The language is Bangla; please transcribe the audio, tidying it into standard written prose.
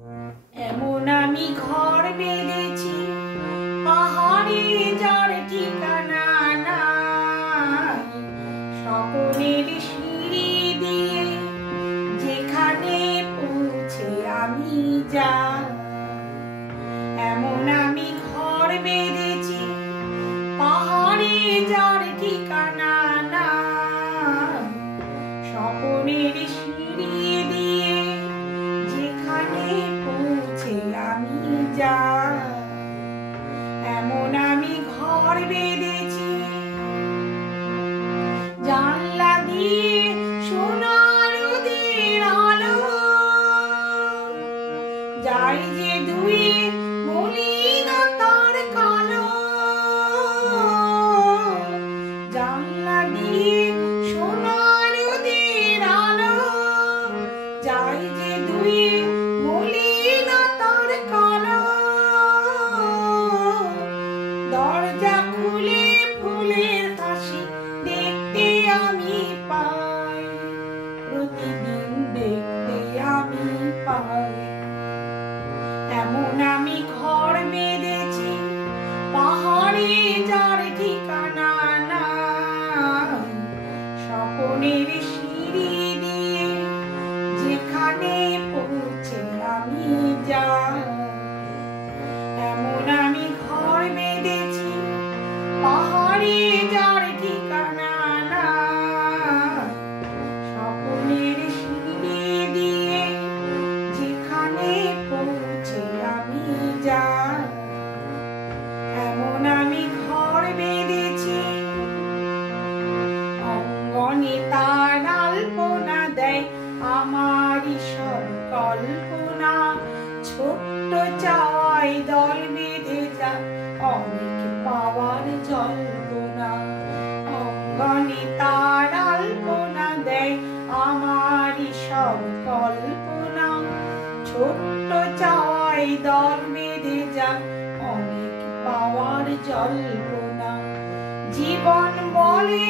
এমন আমি ঘর বেঁধেছি পাহাড়ে যার ঠিকানা নাই, স্বপনের সিঁড়ি দিয়ে যেখানে পৌঁছে আমি যাই। এমন আমি ঘর বেঁধেছি পাহাড়ে যার ঠিকানা নাই, স্বপনের সিঁড়ি দিয়ে যেখানে পৌঁছে আমি যাই। এমন আমি ঘর বেঁধেছি জানলা দিয়ে সোনার রোদের আলো যাই যে দুই মলিনতার কালো। জানলা দিয়ে সোনার রোদের আলো যাই যে দুই মলিনতার কালো। দরজা খুলে ফুলের হাসি দেখতে আমি পাই, প্রতিদিন দেখতে আমি পাই। এমন আমি ঘর বেঁধেছি পাহাড়ে যার ঠিকানা নাই, স্বপনের সিঁড়ি দিয়ে যেখানে পৌঁছে আমি যাই। এমন আমি ঘর বেঁধেছি পাহাড়ে যার ঠিকানা নাই, স্বপনের সিঁড়ি দিয়ে যেখানে পৌঁছে আমি যাই। এমন আমি ঘর বেঁধেছি অঙ্গনে তার আলপনা দেয় আমারই সব কল্পনা, ছোট্ট চাওয়ায় দল বেঁধে যায় অনেক পাওয়ার জল্পনা। অঙ্গনে তার আলপনা দেয় আমারই সব কল্পনা, ছোট্ট চাওয়ায় দল বেঁধে যায় অনেক পাওয়ার জল্পনা। জীবন বলে